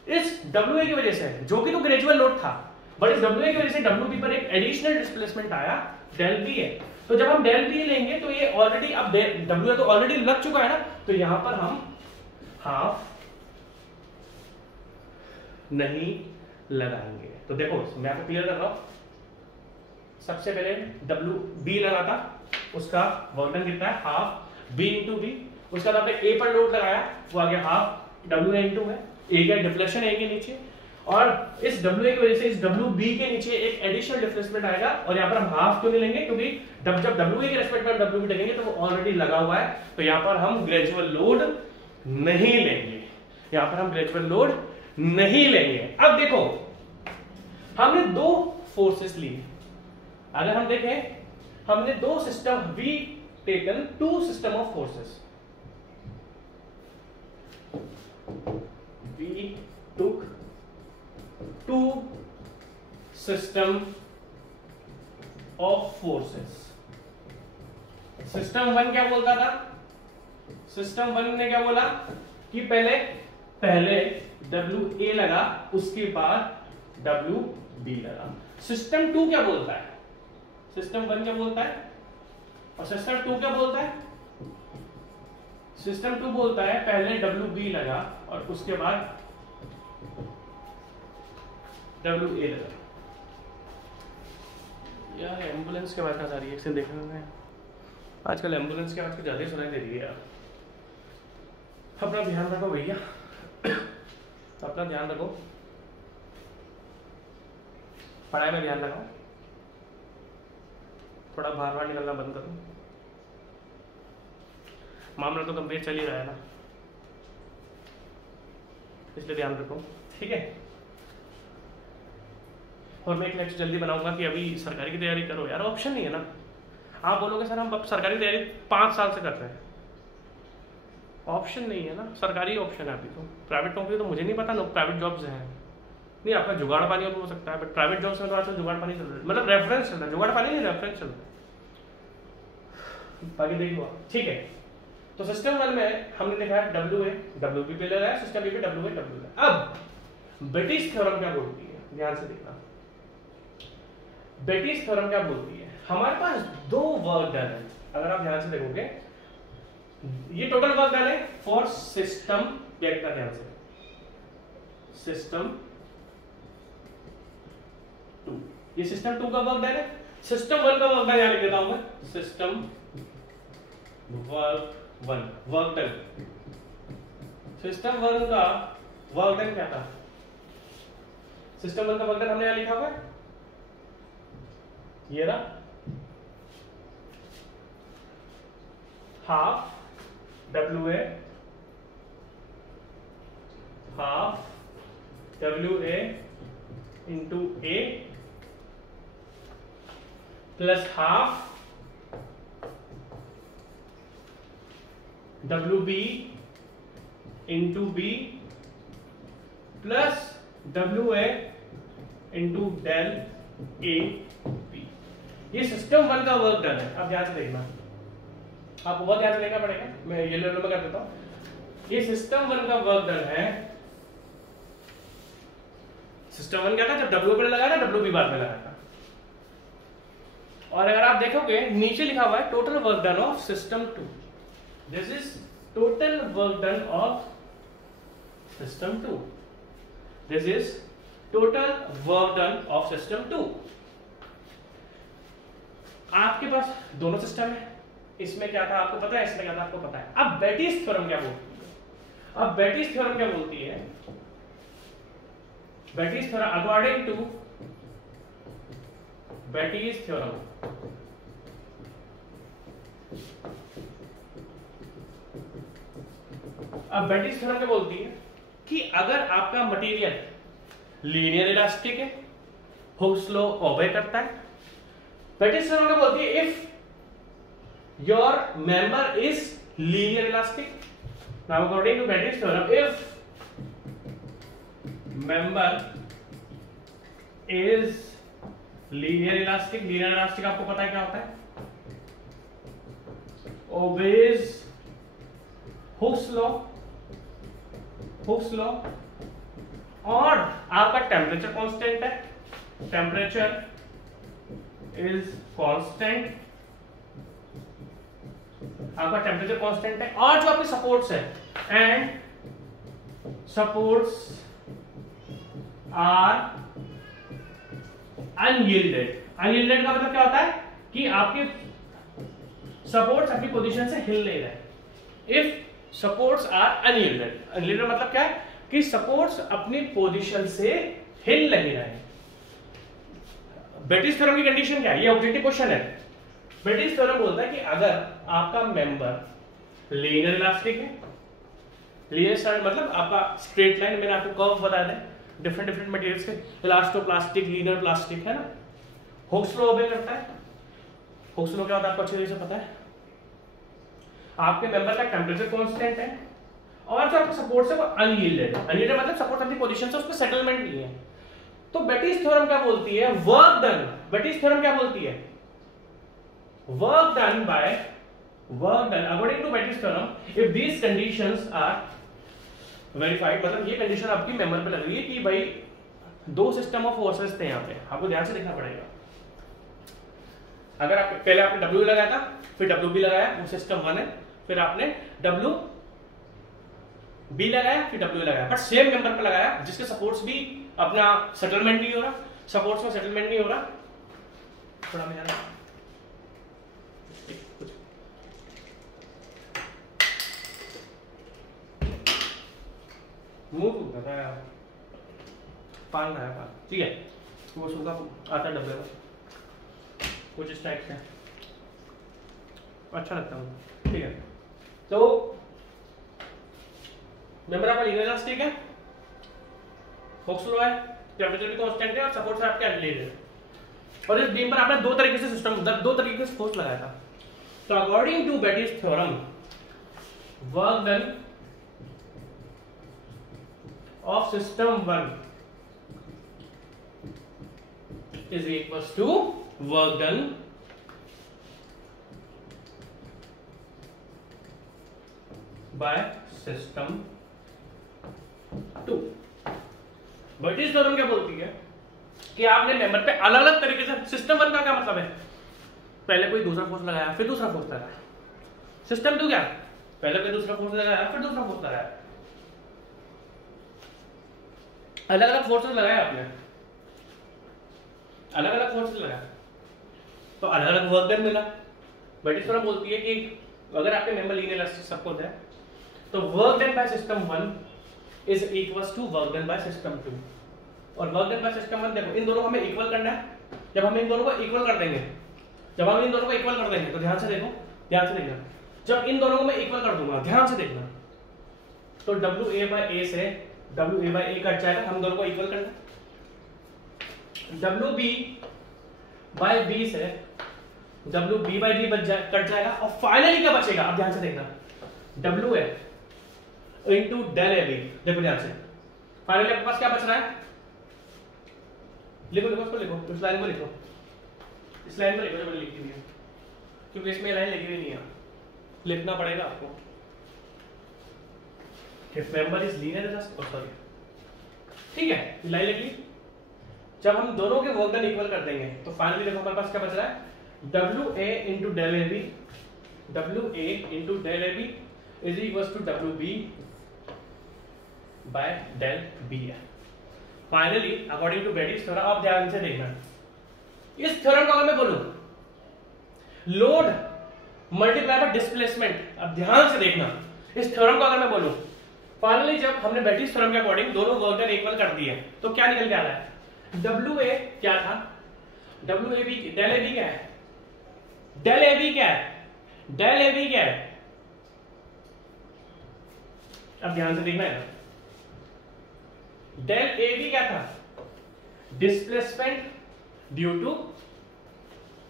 इस WA की वजह से, जो कि तो ग्रेजुअल लोड था, बट इस WA की वजह से WB पर एक एडिशनल डिस्प्लेसमेंट आया del B है। तो जब हम del B लेंगे तो ये ऑलरेडी, अब WA तो ऑलरेडी लग चुका है ना, तो यहां पर हम हाफ नहीं लगाएंगे। तो देखो मैं आपको क्लियर कर रहा हूं, सबसे पहले WB लगा था, उसका वर्क डन कितना है, हाफ बी इंटू बी। उसके बाद आपने ए पर लोड लगाया, वो आ गया हाफ डब्ल्यू ए इंटू है, ए का डिफ्लेक्शन ए के नीचे, और इस डब्ल्यू ए की वजह से इस डब्ल्यू बी के नीचे एक एडिशनल डिस्प्लेसमेंट आएगा। और यहाँ पर हम हाफ क्यों नहीं लेंगे, क्योंकि जब डब्ल्यू ए के रेस्पेक्ट में डब्ल्यू बी लगेंगे तो वो ऑलरेडी लगा हुआ है, तो यहाँ पर हम ग्रेजुअल लोड नहीं लेंगे, यहाँ पर हम ग्रेजुअल लोड नहीं लेंगे। अब देखो हमने दो फोर्सेस ली, अगर हम देखें हमने दो system, we taken two system of forces, we took two system of forces. System one क्या बोलता था, सिस्टम वन ने क्या बोला कि पहले डब्ल्यू ए लगा, उसके बाद डब्ल्यू बी लगा। सिस्टम टू क्या बोलता है, सिस्टम वन क्या बोलता है और सिस्टम टू क्या बोलता है, सिस्टम टू बोलता है पहले डब्ल्यू बी लगा और उसके बाद डब्ल्यू ए लगा। यार एम्बुलेंस के बाद आ रही है, इसे देखने में आजकल एम्बुलेंस के आवाज को ज्यादा सुनाई दे रही है यार। अपना ध्यान रखो भैया, अपना ध्यान रखो, पढ़ाई में ध्यान लगाओ, थोड़ा बाहर बाहर निकलना बंद करो। मामला तो गंभीर चल ही रहा है ना, इसलिए ध्यान रखो, ठीक है। और मैं एक लेक्चर जल्दी बनाऊंगा कि अभी सरकारी की तैयारी करो यार, ऑप्शन नहीं है ना। आप बोलोगे सर हम सरकारी तैयारी 5 साल से कर रहे हैं, ऑप्शन नहीं है ना, सरकारी ऑप्शन है अभी तो। प्राइवेट नौकरी तो मुझे नहीं पता, प्राइवेट जॉब्स हैं, नहीं आपका जुगाड़ पानी और हो सकता है, बट प्राइवेट जॉब्स में तो आजकल जुगाड़ पानी चल रहा है, मतलब रेफरेंस चल रहा है, जुगाड़ पानी नहीं रेफरेंस चल रहा है, बाकी देख लो, ठीक है। तो सिस्टम वन में हमने देखा है डब्ल्यू ए डब्ल्यू बी पे ले रहा है, सिस्टम बी पे डब्ल्यू ए डब्ल्यू है। अब ब्रिटिश थ्योरम क्या बोलती है, ध्यान से देखना, ब्रिटिश थ्योरम क्या बोलती है, हमारे पास दो वर्क डन है, अगर आप ध्यान से देखोगे ये टोटल वर्क डन है फॉर सिस्टम, देखना ध्यान से, सिस्टम टू, ये सिस्टम टू का वर्क डन है। सिस्टम वन का वर्क डन यहां लिख देता हूं मैं, system work one, work done, system one का वर्क डन क्या था, सिस्टम वन का वर्क डन हमने यहां लिखा हुआ है, ये रहा, half W A, half W A into A plus half W B into B plus W A into del A B. ये सिस्टम वन का वर्क डन है। अब ध्यान से देखना, आपको बहुत ध्यान से देखना पड़ेगा, मैं ये लेवल में कर देता हूं। ये सिस्टम वन का वर्क डन है, सिस्टम वन क्या था, जब डब्ल्यू पे लगाया था, डब्ल्यू बी बाद में लगाया था। और अगर आप देखोगे नीचे लिखा हुआ है total work done of system two, this is total work done of system two, this is total work done of system two. आपके पास दोनों सिस्टम है, इसमें क्या था आपको पता है, इसमें क्या था आपको पता है। अब बेटिस थ्योरम क्या बोलती है, अब बेटिस थ्योरम क्या बोलती है, Betti's theorem according to Betti's theorem, अब बेटिस थ्योरम क्या बोलती है कि अगर आपका मटेरियल लीनियर इलास्टिक है, हुक्स लॉ ओबे करता है, बेटिस थ्योरम क्या बोलती है, if your member is linear elastic, now according to Betis theorem, if member is linear elastic, linear elastic आपको पता है क्या होता है, obeys Hooke's law, Hooke's law, और आपका टेम्परेचर कांस्टेंट है, टेम्परेचर इज कांस्टेंट, आपका टेम्परेचर कांस्टेंट है, और जो आपके सपोर्ट्स है, एंड सपोर्ट्स आर अनयील्डेड। अनयील्डेड का मतलब क्या होता है कि आपके सपोर्ट्स अपनी पोजीशन से हिल नहीं रहे। इफ सपोर्ट्स आर अनयील्डेड, अनयील्डेड मतलब क्या है कि सपोर्ट्स अपनी पोजीशन से हिल नहीं रहे। बेटिस थ्योरम की कंडीशन क्या है, ये ऑब्जेक्टिव क्वेश्चन है। बेटिस थ्योरम बोलता है कि अगर आपका मेंबर लीनियर इलास्टिक है, लीनियर मतलब आपका स्ट्रेट लाइन, मैंने आपको कर्व बताया था डिफरेंट डिफरेंट मटेरियल्स के, इलास्टोप्लास्टिक, लीनियर प्लास्टिक, है ना। हुक्स लॉ ओबे करता है। हुक्स लॉ क्या होता है आपको अच्छी तरह से पता है। आपके मेंबर का टेंपरेचर कांस्टेंट है और जो आपका सपोर्ट है वो अनयील्डेड है। अनयील्डेड मतलब सपोर्ट अपनी पोजीशन से उसमें सेटलमेंट नहीं है। तो बेटिस थ्योरम क्या बोलती है, वर्क डन, बेटिस थ्योरम क्या बोलती है, work done by, work done according to Betti's theorem if these conditions are verified, मतलब ये कंडीशन आपकी मेंबर पे लग रही है कि भाई दो सिस्टम ऑफ फोर्सेस थे यहाँ पे, आपको ध्यान से देखना पड़ेगा। अगर आप पहले आपने W लगाया था, फिर WB लगाया, वो सिस्टम 1 है, फिर आपने WB लगाया, फिर W लगाया, बट सेम मेंबर पे लगाया जिसके सपोर्ट्स भी अपना सेटलमेंट नहीं हो रहा, सपोर्ट्स में सेटलमेंट नहीं हो रहा। थोड़ा मेरा मुंह है पान लाया पान, ठीक है, वो सूखा आता है डब्बे में कुछ इस टाइप से, अच्छा लगता है, ठीक है। तो मेंबर आपका लीनियर इलास्टिक है, हुक्स लॉ है, टेंपरेचर भी कांस्टेंट है और सपोर्ट से आपके अनयील्डेड है। और इस बीम पर आपने दो तरीके से सिस्टम, दो तरीके से फोर्स लगाया था। तो according to Betti's theorem work done of system 1 is equals to work done by system 2। Betis theorem क्या बोलती है कि आपने मेंबर पे अलग अलग तरीके से, सिस्टम 1 का क्या मतलब है, पहले कोई दूसरा फोर्स लगाया फिर दूसरा फोर्स लगाया। सिस्टम 2 क्या, पहले कोई दूसरा फोर्स लगाया फिर दूसरा फोर्स लगाया, अलग अलग फोर्सेस लगाया आपने, अलग अलग फोर्सेस लगाया तो अलग अलग वर्क डन मिला। बेटिस थ्योरम बोलती है कि अगर आपके मेंबर लीनियर इलास्टिक सपोर्ट है तो work done by system 1 is equals to work done by system 2। और वर्क डन बाय सिस्टम 1, देखो इन दोनों को हमें इक्वल करना है। जब हम इन दोनों को इक्वल कर देंगे, जब हम इन दोनों को इक्वल कर देंगे तो ध्यान से देखो, ध्यान से देखना, जब इन दोनों को मैं इक्वल कर दूंगा, ध्यान से देखना, तो WA by A से WA by A कट जाएगा, हम दोनों को इक्वल करना। WB by B से WB by B कट जाएगा और फाइनली क्या बचेगा, अब ध्यान से देखना, WA into del AB। देखो ध्यान से, फाइनली आपके पास क्या बच रहा है, लिखो लिखो, इसको लिखो, इस लाइन को लिखो, इस लाइन को लिखो जो मैंने लिखी हुई है, क्योंकि इसमें लाइन लिखी हुई नहीं है, लिखना पड़ेगा आपको। If member is linear elastic, sorry, ठीक है, लाइन लिख ली। जब हम दोनों के वर्क डन इक्वल कर देंगे तो फाइनली देखो हमारे पास क्या बच रहा है, WA into del AB, WA into del AB is equals to WB by del B है। Finally according to Betti's theorem, आप ध्यान से देखना, इस थ्योरम को अगर मैं बोलूं लोड मल्टीप्लाई बाय डिस्प्लेसमेंट, अब ध्यान से देखना, इस थ्योरम को अगर मैं बोलूं फाइनली जब हमने बेटिस थ्योरम के अकॉर्डिंग दोनों वर्क डन इक्वल कर दिए तो क्या निकल के आ रहा है, WA क्या था, WAB, del AB क्या है, del AB क्या है, del AB क्या है, अब ध्यान से देखना है, del AB क्या था, displacement due to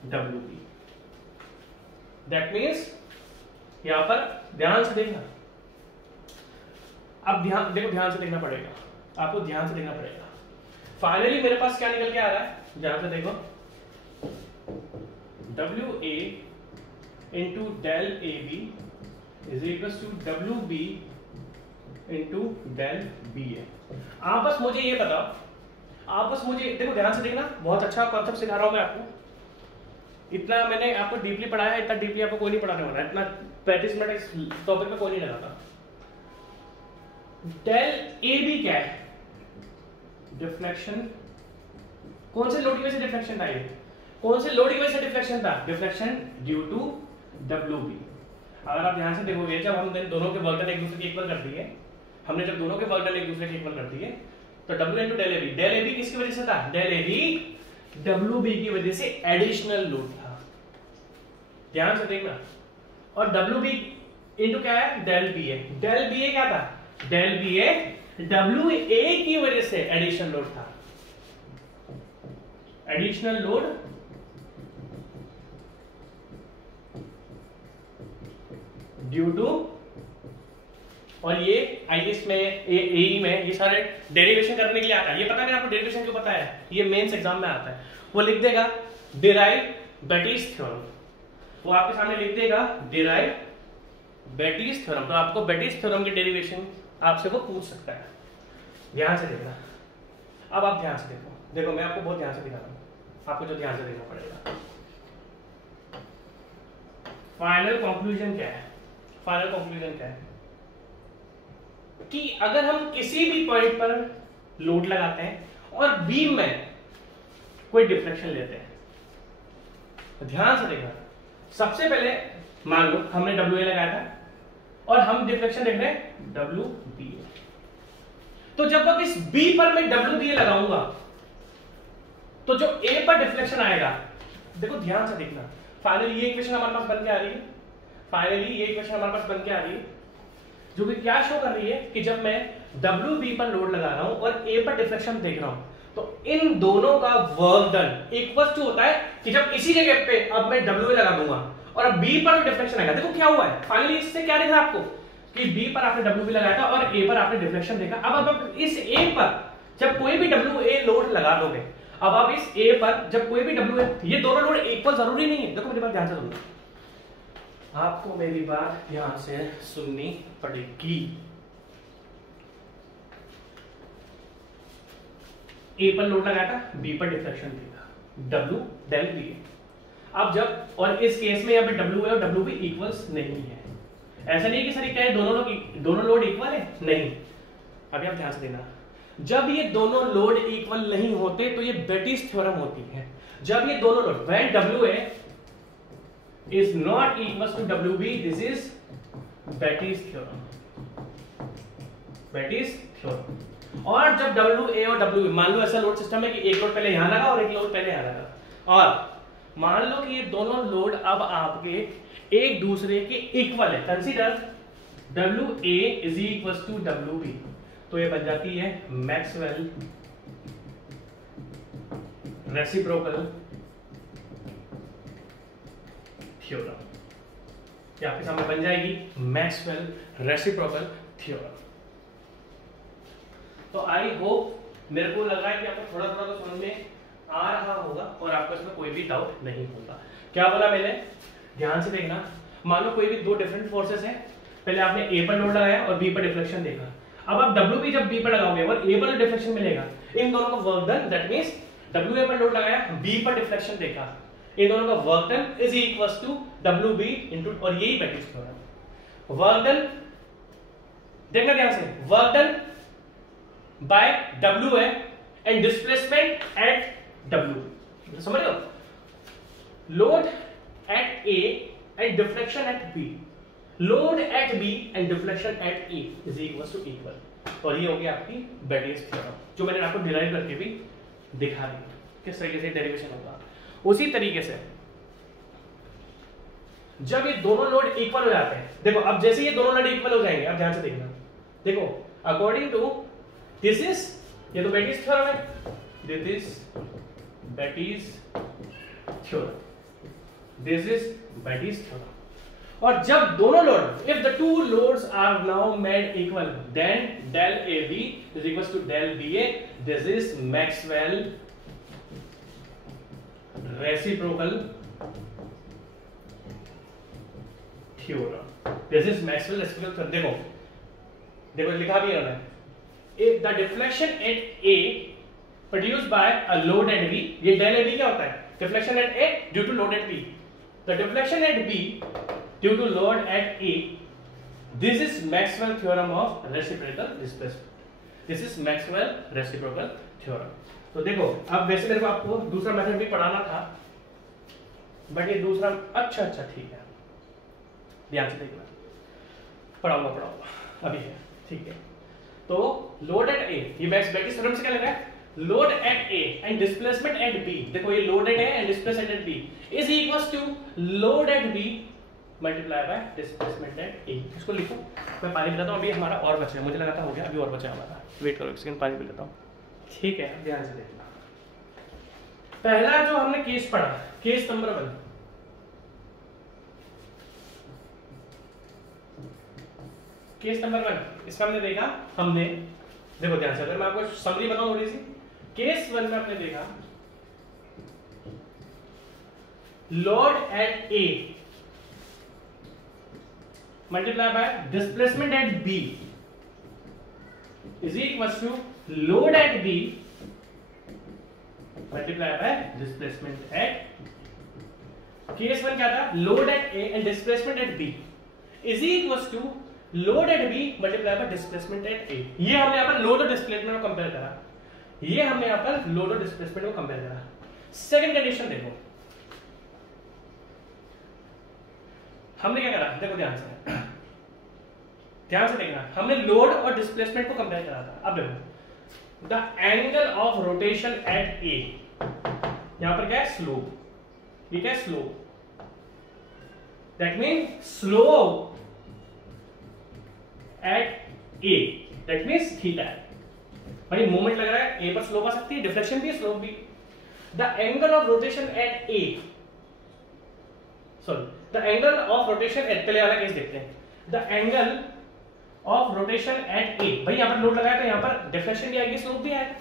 WB। That means यहां पर ध्यान से देखना, अब ध्यान देखो, ध्यान से देखना पड़ेगा आपको, ध्यान से देखना पड़ेगा। फाइनली मेरे पास क्या निकल के आ रहा है, ध्यान से देखो, WA into del AB is equals to WB into del BA। आप बस मुझे ये बताओ, आप बस मुझे देखो, ध्यान से देखना, बहुत अच्छा कॉन्सेप्ट सिखा रहा हूं मैं आपको, इतना मैंने आपको डीपली पढ़ाया है, इतना डीपली आपको कोई नहीं पढ़ाने वाला, इतना 35 मिनट इस टॉपिक में कोई नहीं लगाता। डेल AB क्या है, डिफ्लेक्शन, कौन से लोड की वजह से डिफ्लेक्शन था, ये कौन से लोड की वजह से डिफ्लेक्शन था, deflection due to W B. अगर आप ध्यान से देखोगे जब हमने दोनों के वर्क डन एक दूसरे के इक्वल कर दिए, हमने जब दोनों के वर्क डन एक दूसरे के इक्वल कर दिए तो W into del A B, del A B किसकी वजह से था? Del A B W B की वजह से एडिशनल लोड था, ध्यान से देखना। और डब्ल्यू बी इंटू क्या है? Del B A. Del B A क्या था? Del B A W A की वजह से एडिशनल लोड था, एडिशनल लोड ड्यू टू। और ये आईएएस में, एई में ये सारे डेरिवेशन करने के लिए आता है। ये पता नहीं आपको डेरिवेशन क्यों पता है? ये मेंस एग्जाम में आता है। वो लिख देगा डिराइव बेटीज थ्योरम, वो आपके सामने लिख देगा डिराइव बेटीज थ्योरम। तो आपको बेटीज थ्योरम के डेरिवेशन आपसे वो पूछ सकता है, ध्यान से देखना। अब आप ध्यान से देखो, देखो मैं आपको बहुत ध्यान से दिखा रहा हूं, आपको जो ध्यान से देखना पड़ेगा। फाइनल कंक्लूजन क्या है? फाइनल कंक्लूजन क्या है कि अगर हम किसी भी पॉइंट पर लोड लगाते हैं और बीम में कोई डिफ्लेक्शन लेते हैं, तो ध्यान से देखना। सबसे पहले मान लो हमने डब्ल्यू ए लगाया था और हम डिफ्लेक्शन देख रहे हैं डब्ल्यू बी ए। तो जब अब इस बी पर मैं डब्ल्यू बी ए लगाऊंगा तो जो ए पर डिफ्लेक्शन आएगा, देखो ध्यान से देखना। फाइनली ये इक्वेशन हमारे पास बन के आ रही है, फाइनली ये इक्वेशन हमारे पास बन के आ रही है जो कि क्या शो कर रही है कि जब मैं डब्ल्यू बी पर लोड लगा रहा हूं और ए पर डिफ्लेक्शन देख रहा हूं तो इन दोनों का वर्क डन इक्वल टू होता है कि जब इसी जगह पे अब मैं डब्ल्यू ए लगा दूंगा और अब बी पर डिफ्लेक्शन आएगा। देखो क्या हुआ है फाइनली, इससे क्या दिखा आपको कि बी पर आपने डब्ल्यू बी लगाया था और ए पर आपने डिफ्लेक्शन देखा। अब इस ए पर जब कोई भी डब्ल्यू ए लोड लगा दोगे, अब आप इस ए पर जब कोई भी डब्ल्यू ए, ये दोनों लोड इक्वल जरूरी नहीं है। देखो मेरी बात ध्यान से सुनना, आपको मेरी बात ध्यान से सुननी पड़ेगी। ए पर लोड लगाया था, बी पर डिफ्लेक्शन देगा, डब्ल्यू डेल बी ए। अब जब, और इस केस में यहाँ पे डब्ल्यू ए और डब्ल्यू बी इक्वल्स नहीं है। ऐसा नहीं कि सर क्या है दोनों लोड इक्वल है, नहीं। अभी आप ध्यान से देना, जब ये दोनों लोड इक्वल नहीं होते तो ये बेटीज थ्योरम होती है। जब ये दोनों load, when W A is not equals to WB, this is Bettys theorem, Bettys theorem। और जब WA और WB, मान लो ऐसा लोड सिस्टम है कि एक लोड पहले यहां लगा और एक लोड पहले यहां लगा, और मान लो कि ये दोनों लोड अब आपके एक दूसरे के इक्वल है। Consider WA is equals to WB, तो ये बन जाती है मैक्सवेल रेसिप्रोकल थ्योरम। ये आपके सामने बन जाएगी मैक्सवेल रेसिप्रोकल थ्योरम। तो आई होप, मेरे को लग रहा है कि आपको थोड़ा थोड़ा तो समझ में आ रहा होगा और आपको इसमें कोई भी डाउट नहीं होगा। क्या बोला मैंने? ध्यान से देखना। मान लो कोई भी दो डिफरेंट फोर्सेस हैं, पहले आपने ए पर लोड लगाया और बी पर डिफ्लेक्शन देखा। अब आप डब्ल्यू बी जब बी पर लगाओगे और ए पर डिफ्लेक्शन मिलेगा, इन दोनों का work done, that means W A पर लोड लगाया, बी पर डिफ्लेक्शन देखा, इन दोनों का work done is equals to W B into, और यही बेटीज थ्योरम। वर्क डन देखना ध्यान से, work done by W A and displacement at W, समझ रहे हो? Load at A and deflection at B, load at B and deflection at A is equals to equal, और ये हो गया आपकी बेटीज थ्योरम, जो मैंने आपको डिराइव करके भी दिखा दी किस तरीके से डेरिवेशन होगा। उसी तरीके से जब ये दोनों लोड इक्वल हो जाते हैं, देखो अब जैसे ये दोनों लोड इक्वल हो जाएंगे, अब ध्यान से देखना, देखो अकॉर्डिंग टू दिस इज, ये तो बेटीज थ्योरम है, this is Betti's theorem, this is Betti's theorem. और जब दोनों load, if the two loads are now made equal, then del A B is equals to del B A, this is Maxwell reciprocal theorem, this is Maxwell reciprocal theorem. देखो देखो लिखा भी है, if the deflection at A produced by a load at B, ये del A B क्या होता है? Deflection at A due to load at B, the deflection at B due to load at A, this is Maxwell theorem of reciprocal displacement, this is Maxwell reciprocal theorem. तो देखो अब वैसे मेरे को आपको दूसरा मेथड भी पढ़ाना था, बट ये दूसरा अच्छा ठीक है, ध्यान से देखना, पढ़ाऊंगा अभी है, ठीक है। तो लोड एट ए, ये बेटिस थ्योरम से क्या लग रहा है, load at A and displacement at B, देखो ये load at A and displacement at B is equals to load at B multiply by displacement at A. इसको लिखो, मैं पानी पिलाता हूँ, अभी हमारा और बचा है, मुझे लगा था हो गया, अभी और बचा है हमारा, वेट करो एक सेकंड, पानी पी लेता हूँ, ठीक है। ध्यान से देखना, पहला जो हमने केस पढ़ा, केस नंबर 1, केस नंबर 1, इसमें हमने देखा, हमने देखो ध्यान से, अगर मैं आपको समरी बताऊं थोड़ी सी, केस 1 में हमने देखा load at A multiply by displacement at B is equal to load at B multiply by displacement at, case 1 क्या था, load at A and displacement at B is equal to load at B multiply by displacement at A. ये हमने यहाँ पर load और displacement को compare करा, ये हमने यहाँ पर लोड और डिस्प्लेसमेंट को कंपेयर करा। सेकंड कंडीशन देखो, हमने क्या करा, देखो ध्यान से, ध्यान से देखना, हमने लोड और डिस्प्लेसमेंट को कंपेयर करा था। अब देखो the angle of rotation at A, यहां पर क्या है, स्लोप, ठीक है, slope, that mean slope at A, that means theta है भाई, मूवमेंट लग रहा है, ए पर स्लोप आ सकती है, डिफ्लेक्शन भी, स्लोप भी। The angle of rotation at A, sorry, the angle of rotation at, पहले वाला केस देखते हैं, the angle of rotation at A, भाई यहां पर लोड लगाया तो यहां पर डिफ्लेक्शन भी आएगी, स्लोप भी आएगा।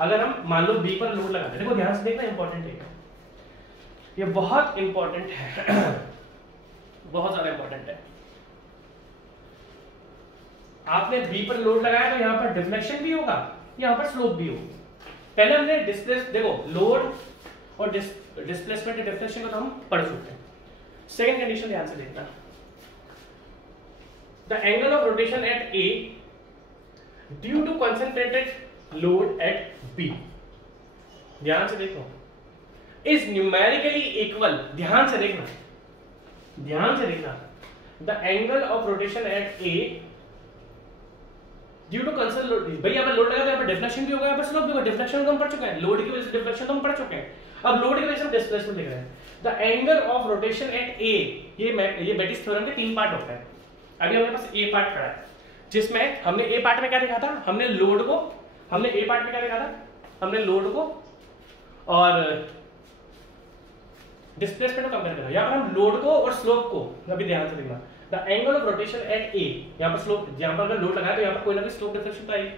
अगर हम मान लो बी पर लोड लगाते हैं, देखो ध्यान से देखना, इंपॉर्टेंट है ये, बहुत इंपॉर्टेंट है बहुत ज्यादा इंपॉर्टेंट है। आपने बी पर लोड लगाया तो यहां पर डिफ्लेक्शन भी होगा, यहां पर स्लोप भी होगा। पहले हमने डिस्प्लेस, देखो लोड और डिस्प्लेसमेंट और डिफ्लेक्शन को तो हम पढ़ चुके हैं। सेकंड कंडीशन ध्यान से देखना, the angle of rotation at A due to concentrated load at B, ध्यान से देखो, इज न्यूमेरिकली इक्वल, ध्यान से देखना, ध्यान से देखना, the angle of rotation at A due to concern load, भाई यहां पर लोड लगा तो यहां पर डिफ्लेक्शन भी होगा, यहां पर स्लोप भी होगा, डिफ्लेक्शन तो हम पढ़ चुके हैं, लोड की वजह से डिफ्लेक्शन तो हम पढ़ चुके हैं, अब लोड की वजह से हम डिस्प्लेसमेंट लिख रहे हैं। The angle of rotation at A, ये बेटिस थ्योरम के 3 पार्ट होते हैं, अभी हमारे पास ए पार्ट खड़ा है, जिसमें हमने ए पार्ट में क्या देखा था, हमने लोड को, हमने ए पार्ट में क्या देखा था, हमने लोड को और डिस्प्लेसमेंट को कंपेयर करा, यहां पर हम लोड को और स्लोप को, अभी ध्यान से देखना, the angle of rotation at A, यहां पर स्लोप, यहां पर अगर लोड लगाया तो यहां पर कोई ना कोई स्लोप डिफ्लेक्शन तो आएगी,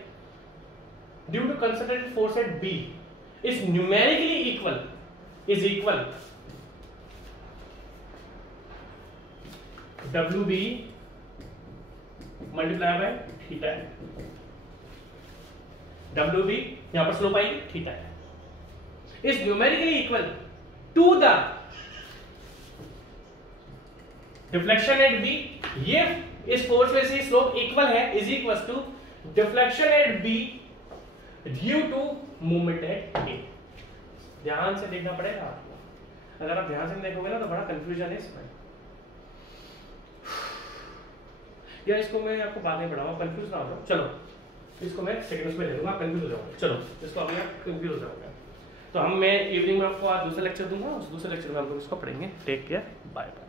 due to concentrated force at B is numerically equal, is equal W B multiply by theta, W B यहां पर स्लोप आएगी, थीटा है, is numerically equal to the deflection at B, ये इस फोर्स में से स्लोप इक्वल है, is equal to deflection at B due to movement at A. ध्यान से देखना पड़ेगा आपको, अगर आप ध्यान से देखोगे ना तो बड़ा कंफ्यूजन है इसमें, या इसको मैं आपको बाद में पढ़ाऊंगा, कंफ्यूज ना हो जाओ, चलो इसको मैं सेकंड्स में ले लूंगा, कंफ्यूज हो जाओगे, चलो इसको अभी आप कंफ्यूज हो जाओगे, तो हम मैं इवनिंग में आपको आज दूसरा लेक्चर दूंगा, उस दूसरे लेक्चर में हम लोग इसको पढ़ेंगे। Take care, bye bye.